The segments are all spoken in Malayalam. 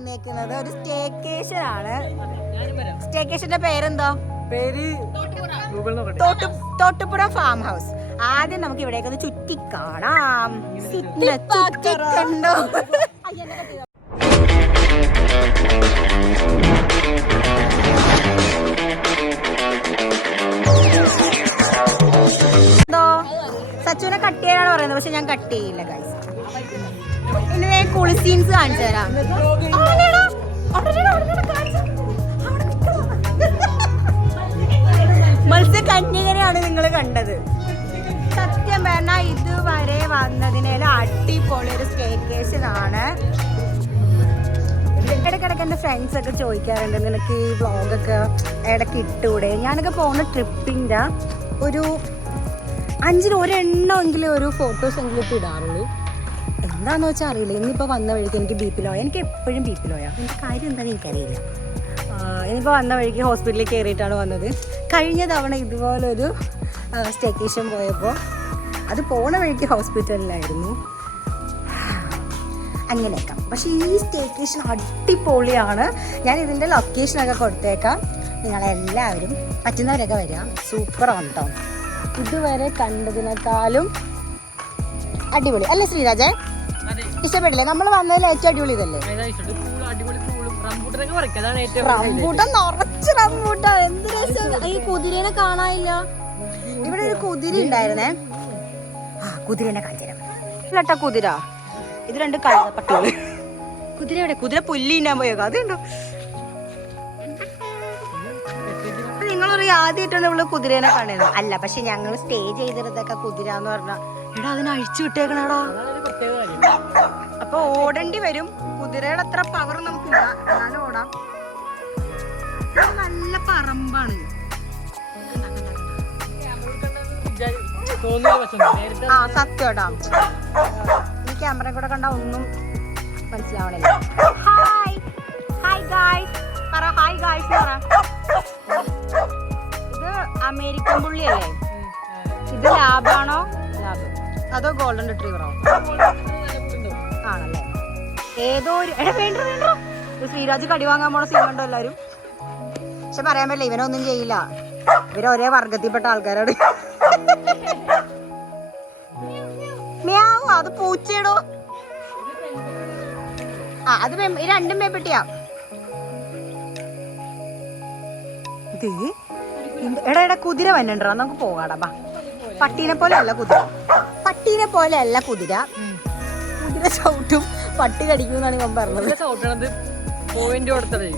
വന്നേക്കുന്നത് ഒരു സ്റ്റേക്കേഷൻ ആണ്. സ്റ്റേക്കേഷന്റെ പേരെന്തോ? തോട്ടുപുഴ ഫാം ഹൗസ്. ആദ്യം നമുക്ക് ഇവിടേക്ക് ഒന്ന് ചുറ്റി കാണാം. ചുറ്റിക്കണ്ടോ? സച്ചുവിനെ കട്ട് ചെയ്യാനാണ് പറയുന്നത്, പക്ഷെ ഞാൻ കട്ട് ചെയ്യില്ല ഗൈസ്. ഇനി ഞാൻ കുളി സീൻസ് കാണിച്ചു തരാം. മത്സ്യകന്യകനെയാണ് നിങ്ങൾ കണ്ടത്. സത്യം പറഞ്ഞാൽ ഇതുവരെ വന്നതിനേലും അടിപൊളി ഒരു സ്റ്റേക്കേഷൻ ആണ്. ഇടയ്ക്കിടയ്ക്ക് എൻ്റെ ഫ്രണ്ട്സ് ഒക്കെ ചോദിക്കാറുണ്ട്, നിനക്ക് ഈ വ്ളോഗൊക്കെ ഇടയ്ക്ക് ഇട്ടൂടെ? ഞാനൊക്കെ പോകുന്ന ട്രിപ്പിൻ്റെ ഒരു 5-ൽ 1 എണ്ണമെങ്കിലും ഒരു ഫോട്ടോസ് എങ്കിലും ഇട്ട് ഇടാറുള്ളൂ. എന്താണെന്ന് വെച്ചാൽ അറിയില്ല. ഇന്നിപ്പോൾ വന്ന വഴിക്ക് എനിക്ക് BP ലോയാണ്. എനിക്ക് എപ്പോഴും BP ലോയാണ്. എൻ്റെ കാര്യം എന്താണെന്ന് എനിക്കറിയില്ല. ഇനിയിപ്പോൾ വന്ന വഴിക്ക് ഹോസ്പിറ്റലിൽ കയറിയിട്ടാണ് വന്നത്. കഴിഞ്ഞ തവണ ഇതുപോലൊരു സ്റ്റേക്കേഷൻ പോയപ്പോൾ അത് പോണ വഴിക്ക് ഹോസ്പിറ്റലിലായിരുന്നു. അങ്ങനെയൊക്കെ. പക്ഷേ ഈ സ്റ്റേക്കേഷൻ അടിപൊളിയാണ്. ഞാൻ ഇതിൻ്റെ ലൊക്കേഷനൊക്കെ കൊടുത്തേക്കാം. നിങ്ങളെല്ലാവരും പറ്റുന്നവരൊക്കെ വരിക. സൂപ്പറാണ് കേട്ടോ. ഇതുവരെ കണ്ടതിനേക്കാളും അടിപൊളി അല്ലേ ശ്രീരാജേ? ഇഷ്ടപ്പെട്ടില്ലേ? നമ്മൾ വന്നതിൽ ഏറ്റവും അടിപൊളി ഇതല്ലേ? റംബൂട്ടാൻ നിറച്ച് റംബൂട്ടാൻ. എന്ത് രസം! ഈ കുതിരേനെ കാണാനില്ല. ഇവിടെ ഒരു കുതിര ഉണ്ടായിരുന്നേ. കുതിരേനെ കാണിച്ചു കുതിര. ഇത് 2 കഴുതപ്പട്ടികള്. കുതിര എവിടെ? കുതിര പുല്ല് തിന്നാൻ പോയേക്കാം. അതുണ്ടോ? നിങ്ങളൊരു ആദ്യമായിട്ടാണ് നമ്മള് കുതിരേനെ കാണുന്നത്. അല്ല, പക്ഷെ ഞങ്ങൾ സ്റ്റേ ചെയ്തിരുന്നതൊക്കെ കുതിര എന്ന് പറഞ്ഞാ എടാ അതിനെ അഴിച്ചു വിട്ടേക്കണടാ. അപ്പൊ ഓടേണ്ടി വരും. കുതിരയുടെ അത്ര പവർ നമുക്കില്ല, എന്നാലും ഓടാം. നല്ല പറമ്പാണ്. സത്യോടാ. ഈ ക്യാമറ കൂടെ കണ്ടാ ഒന്നും മനസ്സിലാവണില്ല. ഹായ് ഹായ് ഗായ്സ് പറ. ഹായ് ഗായ്സ് പറ. ഇത് അമേരിക്കൻ പുള്ളിയല്ലേ? ഇത് ലാബാണോ അതോ ഗോൾഡൻ റിട്രീവറോ? ആണല്ലേ. ഏതോ ഒരു ശ്രീരാജ് കടി വാങ്ങാൻ പോണ സീൻ കണ്ടോ എല്ലാരും? പക്ഷെ പറയാൻ പറ്റില്ല, ഇവനൊന്നും ചെയ്യില്ല. ഇവര് ഒരേ വർഗത്തിൽപ്പെട്ട ആൾക്കാരാണ്. മ്യാവോ, അത് പൂച്ചയിടോ. അത് 2 മേപ്പെട്ടിയാ. എടാ കുതിര വന്നിട്ടുണ്ടോ? നമുക്ക് പോകാടാ. ബാ. പട്ടീനെ പോലെ അല്ല കുതിര. പട്ടീനെ പോലെ അല്ല കുതിര. കുതിര ചവിട്ടും പട്ടി കടിക്കുമെന്നാണ് ഞാൻ പറഞ്ഞത്. ചവിട്ടണത് പോയിന്റ് കൊടുത്തത്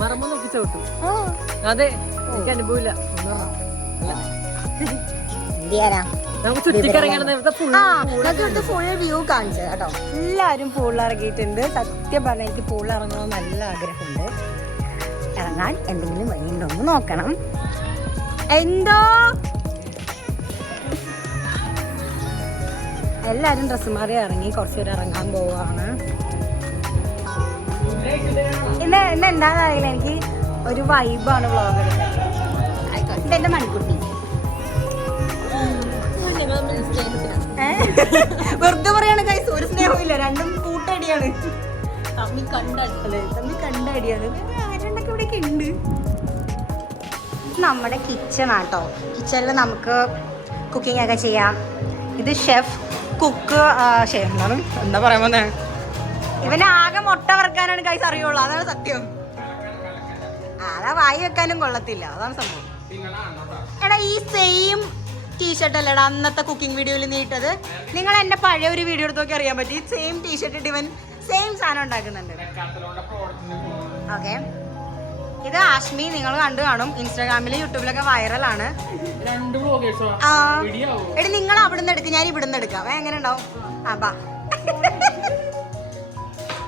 മറമ്പ് നോക്കി ചവിട്ടും. അതെ, എനിക്ക് അനുഭവമില്ല. ഫുൾ വ്യൂ കാണിച്ചത് കേട്ടോ. എല്ലാരും പൂളിൽ ഇറങ്ങിയിട്ടുണ്ട്. സത്യം പറഞ്ഞാൽ എനിക്ക് പൂളിൽ ഇറങ്ങണമെന്ന് നല്ല ആഗ്രഹമുണ്ട്. ഇറങ്ങാൻ എന്തെങ്കിലും വഴിയുണ്ടോ എന്ന് നോക്കണം. എന്തോ എല്ലാരും ഡ്രസ്സ് മാറി ഇറങ്ങി കുറച്ചുപേര് ഇറങ്ങാൻ പോവാണ്. ഇന്ന് എന്താണെന്ന് അറിയില്ല, എനിക്ക് ഒരു വൈബാണ് വ്ളോഗ് എടുക്കുന്നത്. ഇതെന്റെ മണിക്കുട്ടി. വെറുതെ പറയാണ് ഗൈസ്, ഒരു സ്നേഹമില്ല. 2 കൂട്ടടിയാണ്. തമ്മി കണ്ടടിയാണ്. ആരണ്ടൊക്കെ ഇവിടെയൊക്കെ ഉണ്ട്. നമ്മുടെ കിച്ചണാട്ടോ. കിച്ചണിൽ നമുക്ക് കുക്കിംഗ് ഒക്കെ ചെയ്യാം. ഇത് ഷെഫ് കുക്ക് എന്താ പറയാൻ പോന്നെ? ഇവന് ആകെ മുട്ട വറക്കാനാണ് ഗൈസ് അറിയുള്ളൂ. അതാണ് സത്യം. അതാ വായി വെക്കാനും കൊള്ളത്തില്ല. അതാണ് സംഭവം. എടാ ഈ സെയിം ടീഷർട്ട് അല്ലേടാ അന്നത്തെ കുക്കിംഗ് വീഡിയോയിൽ നീട്ടത്? നിങ്ങൾ എന്റെ പഴയ ഒരു വീഡിയോ എടുത്ത് നോക്കി അറിയാൻ പറ്റി. സെയിം ടീഷർട്ട് ഇട്ട് ഇവൻ സെയിം സാധനം ഉണ്ടാക്കുന്നുണ്ട്. ഓക്കെ, ഇത് ആഷ്മി. നിങ്ങൾ കണ്ടു കാണും. ഇൻസ്റ്റാഗ്രാമിലും യൂട്യൂബിലൊക്കെ വൈറലാണ്. എടി നിങ്ങൾ അവിടുന്ന് എടുക്കും, ഞാൻ ഇവിടുന്ന് എടുക്കാം. എങ്ങനെ ഉണ്ടാവും? ബാ.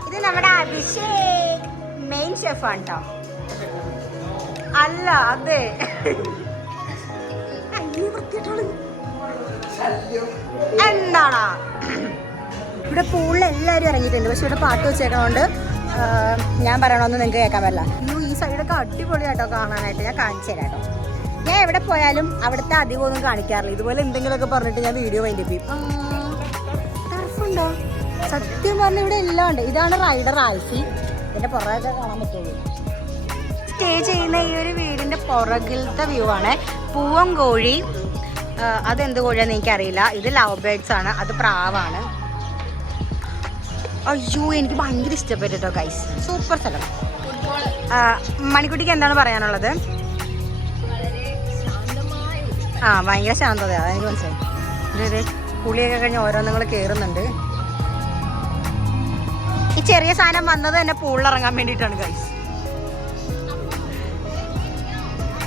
ഇത് നമ്മുടെ അഭിഷേക് മെയിൻ ഷെഫാണ് കേട്ടോ. അല്ല അതെ, എന്താടാ ഇവിടെ പൂളിൽ എല്ലാവരും ഇറങ്ങിയിട്ടുണ്ട്. പക്ഷെ ഇവിടെ പാട്ട് വെച്ചേക്കണോണ്ട് ഞാൻ പറയണമെന്ന് നിങ്ങൾക്ക് കേൾക്കാൻ പറ്റില്ല. ഈ സൈഡൊക്കെ അടിപൊളിയായിട്ടോ കാണാനായിട്ട്. ഞാൻ കാണിച്ചു തരാം കേട്ടോ. ഞാൻ എവിടെ പോയാലും അവിടുത്തെ അധികം ഒന്നും കാണിക്കാറില്ല. ഇതുപോലെ എന്തെങ്കിലുമൊക്കെ പറഞ്ഞിട്ട് ഞാൻ വീഡിയോ വൈൻഡപ്പ്. ടർഫുണ്ടോ? സത്യം പറഞ്ഞ ഇവിടെ എല്ലാം ഉണ്ട്. ഇതാണ് റൈഡർ ആൽഫി. ഇതിന്റെ പുറകൊക്കെ കാണാൻ പറ്റുള്ളൂ. സ്റ്റേ ചെയ്യുന്ന ഈ ഒരു വീടിന്റെ പുറകിലത്തെ വ്യൂ ആണ്. പൂവൻ കോഴി, അതെന്ത് കോഴിയാന്ന് എനിക്കറിയില്ല. ഇത് ലവ് ബേർഡ്സ് ആണ്, അത് പ്രാവാണ്. അയ്യോ എനിക്ക് ഭയങ്കര ഇഷ്ടപ്പെട്ടു കേട്ടോ ഗൈസ്, സൂപ്പർ സ്ഥലം. മണിക്കുട്ടിക്ക് എന്താണ് പറയാനുള്ളത്? ഭയങ്കര ശാന്തത, അതെനിക്ക് മനസ്സിലായി. ഇത് കുളിയൊക്കെ കഴിഞ്ഞ് ഓരോന്നുങ്ങൾ കയറുന്നുണ്ട്. ഈ ചെറിയ സാധനം വന്നത് തന്നെ പൂളിലിറങ്ങാൻ വേണ്ടിയിട്ടാണ് ഗൈസ്.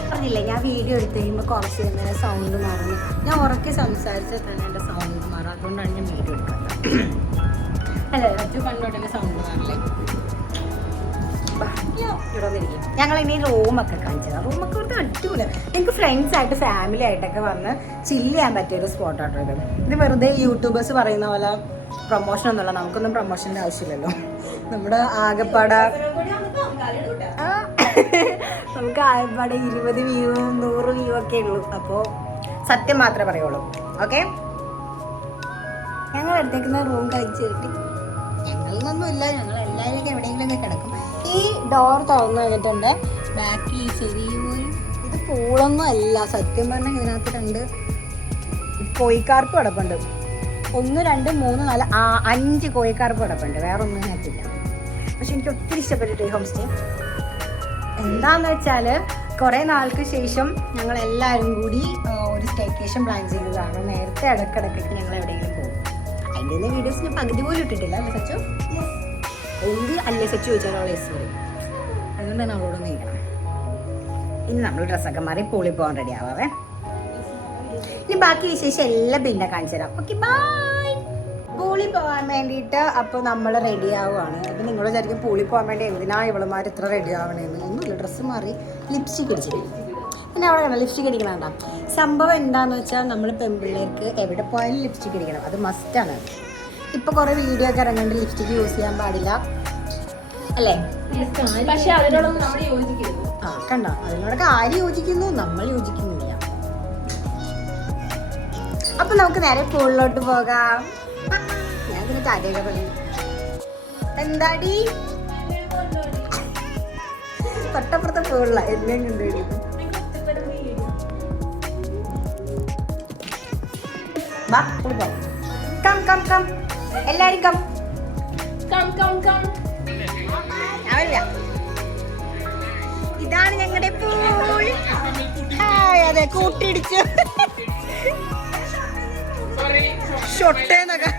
പറഞ്ഞില്ലേ ഞാൻ വീഡിയോ എടുത്ത് കഴിയുമ്പോൾ കുറച്ച് നേരം സൗണ്ട് മാറുന്നു. ഞാൻ ഉറക്കെ സംസാരിച്ചിട്ടാണ് എൻ്റെ സൗണ്ട് മാറുക, അതുകൊണ്ടാണ് ഞാൻ വീഡിയോ എടുക്കുന്നത്. അല്ലേ അച്ഛൻ കണ്ടോട്ടെ സൗണ്ട് മാറില്ലേ. ഞങ്ങൾ ഇനി റൂമൊക്കെ കാണിച്ചത്. റൂമൊക്കെ കൊടുത്ത് അടിപൊളി. എനിക്ക് ഫ്രണ്ട്സ് ആയിട്ട് ഫാമിലി ആയിട്ടൊക്കെ വന്ന് ചില്ല് ചെയ്യാൻ പറ്റിയൊരു സ്പോട്ടാട്ടോ ഇത്. ഇത് വെറുതെ യൂട്യൂബേഴ്സ് പറയുന്ന പോലെ പ്രൊമോഷൻ ഒന്നുമല്ല, നമുക്കൊന്നും പ്രൊമോഷൻ്റെ ആവശ്യമില്ലല്ലോ. നമ്മുടെ ആകെപ്പാടെ നമുക്ക് ആകെപ്പാടെ 20 വ്യൂ 100 വ്യൂ ഒക്കെ ഉള്ളൂ. അപ്പോൾ സത്യം മാത്രമേ പറയുള്ളൂ. ഓക്കെ, ഞങ്ങൾ എടുത്തേക്കുന്ന റൂം കഴിച്ച് കിട്ടി. ഞങ്ങളൊന്നുമില്ല, ഞങ്ങൾ എല്ലാവരും എവിടെയെങ്കിലുമൊക്കെ കിടക്കും. ഈ ഡോർ തുറന്നു കഴിഞ്ഞിട്ടുണ്ട്. ബാക്കി ചെറിയൊരു ഇത് പൂളൊന്നും അല്ല, സത്യം പറഞ്ഞാൽ ഇതിനകത്ത് 2 കോഴിക്കാർപ്പ് കിടപ്പുണ്ട്. 1 2 3 4 5 കോഴിക്കാർപ്പ് കിടപ്പുണ്ട്. വേറെ ഒന്നും ഇതിനകത്തില്ല. പക്ഷെ എനിക്ക് ഒത്തിരി ഇഷ്ടപ്പെട്ടിട്ട് ഈ ഹോം സ്റ്റേ. എന്താണെന്ന് വെച്ചാൽ കുറേ നാൾക്ക് ശേഷം ഞങ്ങൾ എല്ലാവരും കൂടി ഒരു സ്റ്റേക്കേഷൻ പ്ലാൻ ചെയ്തതാണ്. നേരത്തെ ഇടയ്ക്കിടയ്ക്ക് ഞങ്ങൾ എവിടെയെങ്കിലും പോകും. അതിൻ്റെ ഒന്നും വീഡിയോസ് ഞാൻ പകുതി പോലും ഇട്ടിട്ടില്ല. അല്ലേ സച്ചു? അല്ലേ സച്ചു ചോദിച്ചാൽ യെസ് പറയും. അതുകൊണ്ട് തന്നെ അവളോടൊന്നും ഇരിക്കണം. ഇനി നമ്മൾ ഡ്രസ്സൊക്കെ മാറി പൂളിൽ പോകാൻ റെഡി ആവാവേ. ഇനി ബാക്കി വിശേഷം എല്ലാം പിന്നെ കാണിച്ചു തരാം. Okay bye. പൂളിൽ പോകാൻ വേണ്ടിയിട്ട് അപ്പോൾ നമ്മൾ റെഡി ആവുകയാണ്. അപ്പോൾ നിങ്ങൾ വിചാരിക്കും പൂളിൽ പോകാൻ വേണ്ടി എന്തിനാ ഇവളുമാർ ഇത്ര റെഡി ആവണേന്ന്. ഒന്നുമില്ല, ഡ്രസ്സ് മാറി ലിപ്സ്റ്റിക് അടിച്ചിട്ട് പിന്നെ അവിടെ കാണാം ലിപ്സ്റ്റിക് അടിക്കണണ്ട. സംഭവം എന്താണെന്ന് വെച്ചാൽ നമ്മൾ പെൺപിള്ളേർക്ക് എവിടെ പോയാലും ലിപ്സ്റ്റിക് അടിക്കണം, അത് മസ്റ്റാണ്. ഇപ്പോൾ കുറേ വീഡിയോ ഒക്കെ ഇറങ്ങേണ്ട ലിപ്സ്റ്റിക് യൂസ് ചെയ്യാൻ പാടില്ല അല്ലേ? പക്ഷെ അതിനോടൊന്നും നമ്മൾ യോജിക്കുന്നു. കണ്ടോ, അതിനോടൊക്കെ ആര് യോജിക്കുന്നു? നമ്മൾ യോജിക്കുന്നില്ല. അപ്പൊ നമുക്ക് നേരെ പൂളിലോട്ട് പോകാം. ഞാൻ ഇതിന് ടാറ്റയൊക്കെ പറഞ്ഞു. എന്താടി തൊട്ടപ്പുറത്തെ പൂളില എല്ലാം കൊണ്ടുപോയി. കം കം കം എല്ലാരും കം കം കം കം. ഇതാണ് ഞങ്ങളുടെ പൂൾ. അതെ കൂട്ടിടിച്ചു ഷൊട്ടേന്നൊക്കെ.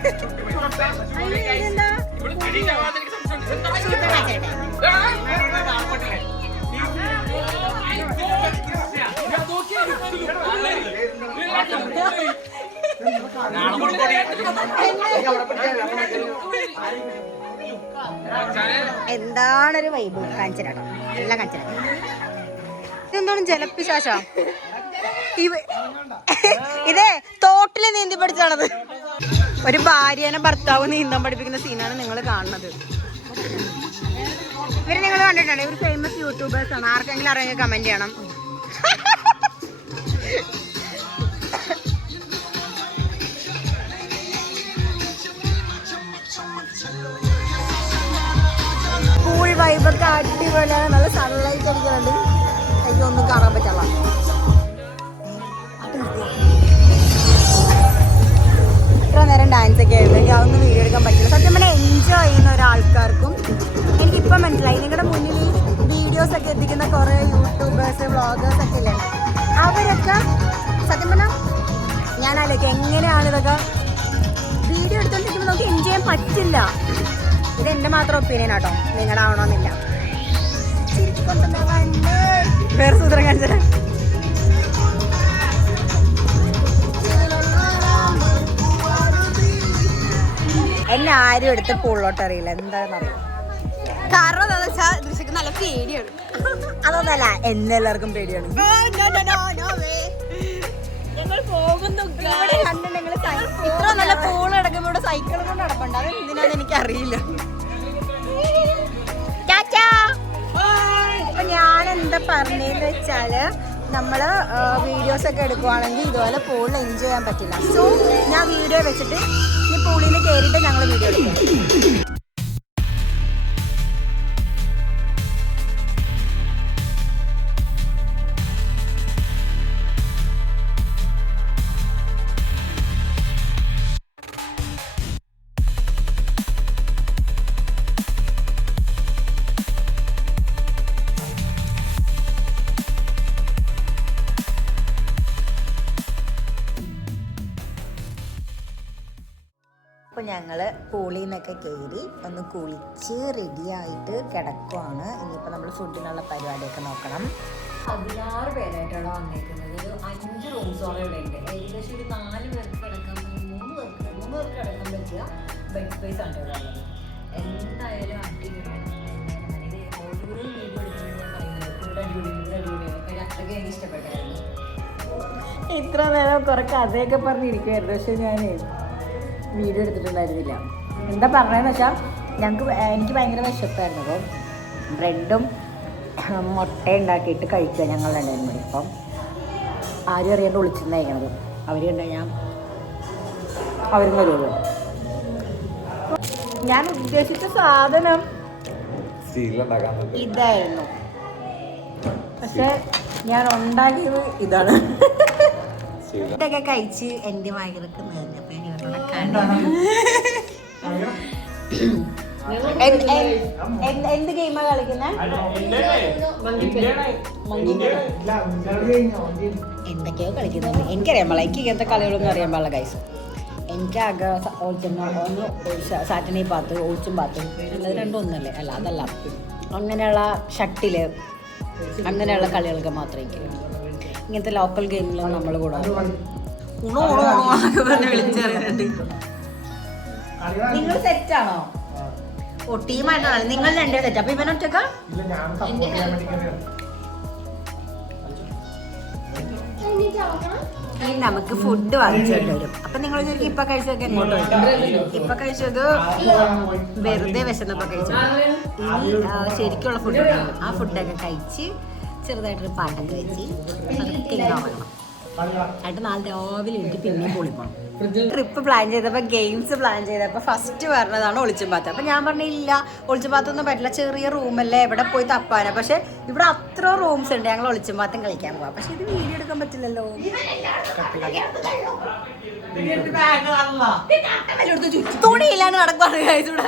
എന്താണൊരു വൈബ് കാണിച്ചിട്ടോ, എല്ലാം കാണിച്ചിട്ടോ. ഇതെന്താണ് ജലപ്പിശാശ? ഇതേ തോട്ടില് നീന്തി പഠിച്ചാണത്. ഒരു ഭാര്യനെ ഭർത്താവ് നീന്താൻ പഠിപ്പിക്കുന്ന സീനാണ് നിങ്ങൾ കാണുന്നത്. ഇവര് നിങ്ങൾ കണ്ടിട്ടുണ്ട്, ഇവർ ഫേമസ് യൂട്യൂബേഴ്സ് ആണ്. ആർക്കെങ്കിലും അറിയാമെങ്കിൽ കമന്റ് ചെയ്യണം. പൂൾ വൈബൊക്കെ അടിപൊളിയാണ്. നല്ല സൺലൈറ്റ് അടിക്കുന്നുണ്ട്. എനിക്കൊന്നും കാണാൻ പറ്റില്ല. ഇത്ര നേരം ഡാൻസ് ഒക്കെ ആയിരുന്നു. എനിക്ക് അതൊന്നും വീഡിയോ എടുക്കാൻ പറ്റില്ല. സത്യം പറഞ്ഞാൽ എൻജോയ് ചെയ്യുന്ന ഒരാൾക്കാർക്കും എനിക്കിപ്പം മനസ്സിലായി. നിങ്ങളുടെ മുന്നിൽ ഈ വീഡിയോസ് ഒക്കെ എത്തിക്കുന്ന കുറേ യൂട്യൂബേഴ്സ് വ്ളോഗേഴ്സ് ഒക്കെ ഇല്ലേ, അവരൊക്കെ സത്യം പറഞ്ഞാൽ ഞാൻ ആലോചിക്കാം എങ്ങനെയാണ് ഇതൊക്കെ വീഡിയോ എടുത്തോണ്ടിരിക്കുമ്പോൾ നമുക്ക് എൻജോയ് ചെയ്യാൻ പറ്റില്ല. ഇത് എൻ്റെ മാത്രം ഒപ്പീനിയൻ ആട്ടോ, നിങ്ങളാവണമെന്നില്ല. വേറെ സൂത്രം കാണിച്ചത് എന്നെ ആരും എടുത്ത് പൂളിലോട്ട് അറിയില്ല. എന്താണെന്നറിയാം, കാരണം എന്താണെന്ന് വെച്ചാൽ ദൃശ്യക്ക് നല്ല പേടിയാണ്. അതൊന്നല്ല, എന്നെ എല്ലാവർക്കും പേടിയാണ്. ഇത്ര നല്ല പൂൾ കിടക്കുമ്പോൾ ഇവിടെ സൈക്കിളും കൊണ്ട് നടപ്പുണ്ട്. അത് എന്തിനാന്ന് എനിക്കറിയില്ല. അപ്പൊ ഞാൻ എന്താ പറഞ്ഞതെന്ന് വെച്ചാല് നമ്മള് വീഡിയോസ് ഒക്കെ എടുക്കുവാണെങ്കിൽ ഇതുപോലെ പൂളിൽ എൻജോയ് ചെയ്യാൻ പറ്റില്ല. സോ ഞാൻ വീഡിയോ വെച്ചിട്ട് ഈ പൂളിൽ നിന്ന് കയറിയിട്ട് ഞങ്ങൾ വീഡിയോ എടുക്കും. അപ്പോൾ ഞങ്ങൾ പൂളിൽ നിന്നൊക്കെ കയറി ഒന്ന് കുളിച്ച് റെഡിയായിട്ട് കിടക്കുവാണ്. ഇനിയിപ്പോൾ നമ്മൾ ഫുഡിനുള്ള പരിപാടിയൊക്കെ നോക്കണം. 16 പേരായിട്ടാണ് വന്നേക്കുന്നത്. ഒരു 5 റൂംസോളം ഇവിടെ ഉണ്ട്. ഏകദേശം ഒരു 4 പേർക്ക് കിടക്കാൻ 3 പേർക്ക് കിടക്കാൻ പറ്റിയ ബെഡ് സ്പേസ് ആണ് ഇവിടെ ഉള്ളത്. എന്തായാലും അടിപൊളിയാണ്. ഇത് ഓരോ വീഡിയോ എടുക്കുന്നത് ഞാൻ പറയുന്നത് ഇവിടെ അടിപൊളി അത്രയ്ക്ക് എനിക്ക് ഇഷ്ടപ്പെട്ടായിരുന്നു. ഇത്ര നേരം കുറെ കഥയൊക്കെ പറഞ്ഞിരിക്കുമായിരുന്നു, പക്ഷെ ഞാൻ വീഡിയോ എടുത്തിട്ടുണ്ടായിരുന്നില്ല. എന്താ പറഞ്ഞതെന്ന് വെച്ചാൽ എനിക്ക് ഭയങ്കര വിശപ്പായിരുന്നു. അപ്പോൾ ബ്രെഡും മുട്ട ഉണ്ടാക്കിയിട്ട് കഴിക്കുക ഞങ്ങൾ രണ്ടുപേരും കൂടി. അപ്പം ആരും അറിയാണ്ട് വിളിച്ചിരുന്ന് കഴിക്കണത്. അവർ കണ്ടാൽ അവരും വരുമല്ലോ. ഞാൻ ഉദ്ദേശിച്ച സാധനം ഇതായിരുന്നു, പക്ഷെ ഞാൻ ഉണ്ടാക്കിയത് ഇതാണ്. ഇതൊക്കെ കഴിച്ച് എൻ്റെ വയറൊക്കെ നിറഞ്ഞപ്പോൾ എന്ത് ഗെയിമാ കളിക്കുന്നത്? എന്തൊക്കെയോ കളിക്കുന്നുണ്ട്, എനിക്കറിയാൻ പാടില്ല. എനിക്ക് ഇങ്ങനത്തെ കളികളൊന്നും അറിയാൻ പാടില്ല ഗൈസ്. എനിക്ക് ആകെ ഒന്ന് സാറ്റർഡേ പാത്ത് ഓൾച്ചും പാത്തും ഉള്ളത് രണ്ടും ഒന്നല്ലേ, അല്ല അതല്ല, അങ്ങനെയുള്ള ഷട്ടില് അങ്ങനെയുള്ള കളികളൊക്കെ മാത്രമേ എനിക്ക് ഇങ്ങനത്തെ ലോക്കൽ ഗെയിമിലൊന്നും നമ്മൾ കൂടാ വിളിച്ചറിയുന്നുണ്ട്. നിങ്ങൾ സെറ്റാണോ? ഓ ടീമായിട്ടാണ് നിങ്ങൾ രണ്ടേ സെറ്റ്. അപ്പൊ ഇവനൊറ്റക്ക നമുക്ക് ഫുഡ് വാങ്ങിച്ചിട്ട് വരും. അപ്പൊ നിങ്ങൾ ഇപ്പൊ കഴിച്ചതൊക്കെ എങ്ങോട്ട് വരും? ഇപ്പൊ കഴിച്ചത് വെറുതെ വിശന്നപ്പോ കഴിച്ചു. ഇനി ശരിക്കുള്ള ഫുഡ് ആ ഫുഡൊക്കെ കഴിച്ച് ചെറുതായിട്ടൊരു പാട്ടൊക്കെ വെച്ച് ആയിട്ട് നാളെ രാവിലെ എനിക്ക് പിന്നെയും പൊളിപ്പോണം. ട്രിപ്പ് പ്ലാൻ ചെയ്തപ്പോൾ ഗെയിംസ് പ്ലാൻ ചെയ്തപ്പോൾ ഫസ്റ്റ് പറഞ്ഞതാണ് ഒളിച്ചുംപാത്ത്. അപ്പം ഞാൻ പറഞ്ഞില്ല ഒളിച്ചുംപാത്തൊന്നും പറ്റില്ല, ചെറിയ റൂമല്ലേ, എവിടെ പോയി തപ്പാനാ. പക്ഷെ ഇവിടെ അത്ര റൂംസ് ഉണ്ട്, ഞങ്ങൾ ഒളിച്ചുംപാത്തും കളിക്കാൻ പോവാം. പക്ഷെ ഇത് വീഡിയോ എടുക്കാൻ പറ്റില്ലല്ലോ. തുണിയില്ലാണ്ട് നടക്കുവാണ് ഇവിടെ.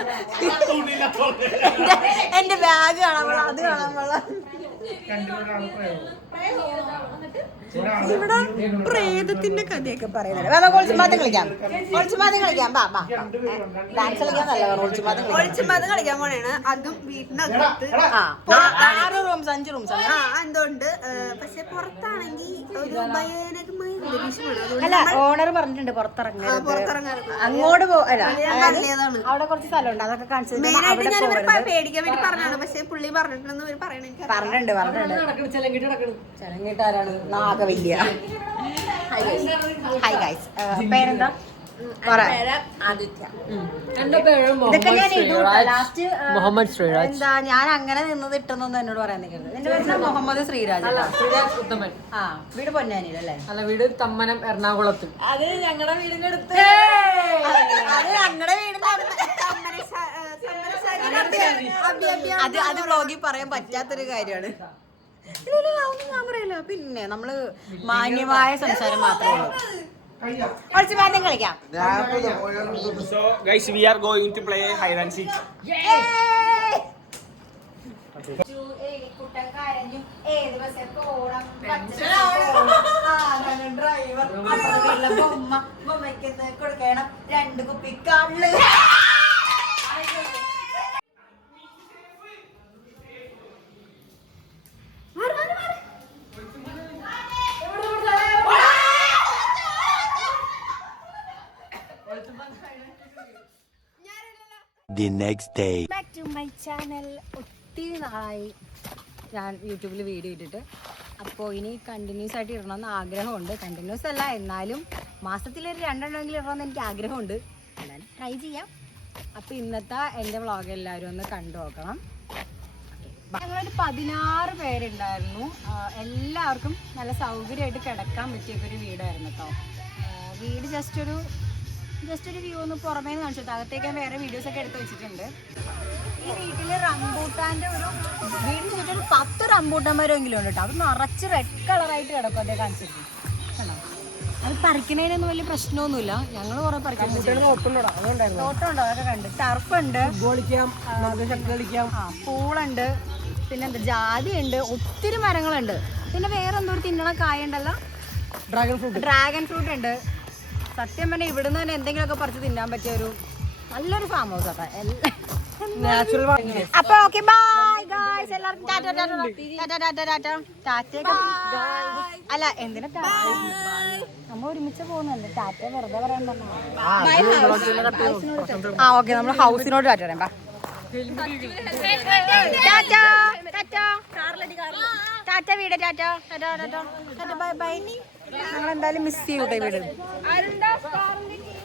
എന്റെ ബാഗ് കാണാൻ പാടില്ല, അത് കാണാൻ പാടില്ല. ഇവിടെ പ്രേതത്തിന്റെ കഥയൊക്കെ പറയുന്നത്. ഒളിച്ചുംപാത്തും കളിക്കാം, ഒളിച്ചുംപാത്തും കളിക്കാം. ഡാൻസ് കളിക്കാൻ നല്ല ഒളിച്ചുംപാത്തും കളിക്കാൻ പോണേണ്. അതും വീട്ടിനകത്ത് 6 റൂംസ് 5 റൂംസ് എന്തുകൊണ്ട്. പക്ഷെ പുറത്താണെങ്കിൽ ഒരു ഭയാനകമായ അല്ല, ഓണർ പറഞ്ഞിട്ടുണ്ട് പുറത്തിറങ്ങരുത്, അങ്ങോട്ട് പോകാൻ. അവിടെ കുറച്ച് സ്ഥലമുണ്ട്, അതൊക്കെ കാണിച്ചു പേടിക്കാൻ വേണ്ടി പറഞ്ഞാണ്. പക്ഷെ പുള്ളി പറഞ്ഞിട്ടുണ്ട് ചലങ്കിട്ടാരാണ് നാഗ വലിയ. ഹായ് ഗൈസ്, പേരെന്താ? എന്താ ഞാൻ അങ്ങനെ നിന്നത് ഇട്ടെന്നൊന്നും എന്നോട് പറയാൻ നിൽക്കുന്നത്. എന്റെ പേര് മുഹമ്മദ് ശ്രീരാജ്. ആ വീട് പൊന്നാനിയിലല്ലേ? അല്ല, വീട് തമ്മനം എറണാകുളത്ത്. അത് ഞങ്ങളുടെ വീടിന്റെ അടുത്ത്. അത് ഞങ്ങളുടെ വീടിന്റെ അത് വ്ളോഗിൽ പറയാൻ പറ്റാത്തൊരു കാര്യമാണ്. ഞാൻ പറയില്ല. പിന്നെ നമ്മള് മാന്യമായ സംസാരം മാത്രമേ ഉള്ളൂ. ഒളിച്ചുംപാത്തും കളിക്കാം. So guys, we are going to play hide and seek. കൊടുക്കണം 2 കുപ്പി കള്ള്. The next day. Back to my channel. ഒത്തിരി നാളായി ഞാൻ യൂട്യൂബിൽ വീഡിയോ ഇട്ടിട്ട്. അപ്പോൾ ഇനി കണ്ടിന്യൂസ് ആയിട്ട് ഇടണമെന്ന് ആഗ്രഹമുണ്ട്. കണ്ടിന്യൂസ് അല്ല, എന്നാലും മാസത്തിലൊരു 2 എണ്ണമെങ്കിലും ഇടണമെന്ന് എനിക്ക് ആഗ്രഹമുണ്ട്. എന്നാലും ട്രൈ ചെയ്യാം. അപ്പോൾ ഇന്നത്തെ എൻ്റെ വ്ളോഗ് എല്ലാവരും ഒന്ന് കണ്ടു നോക്കണം. ഞങ്ങളൊരു 16 പേരുണ്ടായിരുന്നു. എല്ലാവർക്കും നല്ല സൗകര്യമായിട്ട് കിടക്കാൻ പറ്റിയൊരു വീടായിരുന്നു കേട്ടോ. വീട് ജസ്റ്റ് ഒരു വ്യൂ ഒന്ന് പുറമേ നിന്ന് കാണിച്ചു. അകത്തേക്ക് ഞാൻ വേറെ വീഡിയോസൊക്കെ എടുത്ത് വെച്ചിട്ടുണ്ട്. ഈ വീട്ടിൽ റംബൂട്ടാൻ്റെ വീടിന് ചുറ്റും ഒരു 10 റംബൂട്ടാൻ മരമെങ്കിലും ഉണ്ട് കേട്ടോ. അത് നിറച്ച് റെഡ് കളറായിട്ട് കിടക്കും. അതേ കാണിച്ചിട്ട് കണ്ടോ? അത് പറിക്കണതിനൊന്നും വലിയ പ്രശ്നമൊന്നുമില്ല. ഞങ്ങൾ കുറെ പറിക്കാൻ തോട്ടമുണ്ടോ അതൊക്കെ കണ്ട്. ടർഫുണ്ട്, പൂളുണ്ട്, പിന്നെന്താ ജാതി ഉണ്ട്, ഒത്തിരി മരങ്ങളുണ്ട്. പിന്നെ വേറെ എന്തോ തിന്നണ കായ ഉണ്ടല്ലോ, ഡ്രാഗൺ ഫ്രൂട്ട് ഉണ്ട്. സത്യം പറഞ്ഞാൽ ഇവിടുന്ന് തന്നെ എന്തെങ്കിലുമൊക്കെ പറിച്ച് തിന്നാൻ പറ്റിയ ഒരു നല്ലൊരു ഫാം ഹൗസ് ആട്ടോ നാച്ചുറൽ അപ്പൊ ഓക്കെ ബൈ ഗായ്സ് എല്ലാവർക്കും ടാറ്റ അല്ല എന്തിനാ നമ്മൾ ഒരുമിച്ച് പോകുന്നല്ലേ ടാറ്റ വെറുതെ പറയാൻ പറഞ്ഞ ആ ഓക്കെ നമ്മൾ ഹൗസിനോട് ടാറ്റ പറയാം ടാറ്റ വീട് ടാറ്റ ബൈ ബൈ ഞങ്ങൾ എന്തായാലും മിസ് ചെയ്യൂട്ടെ വീട്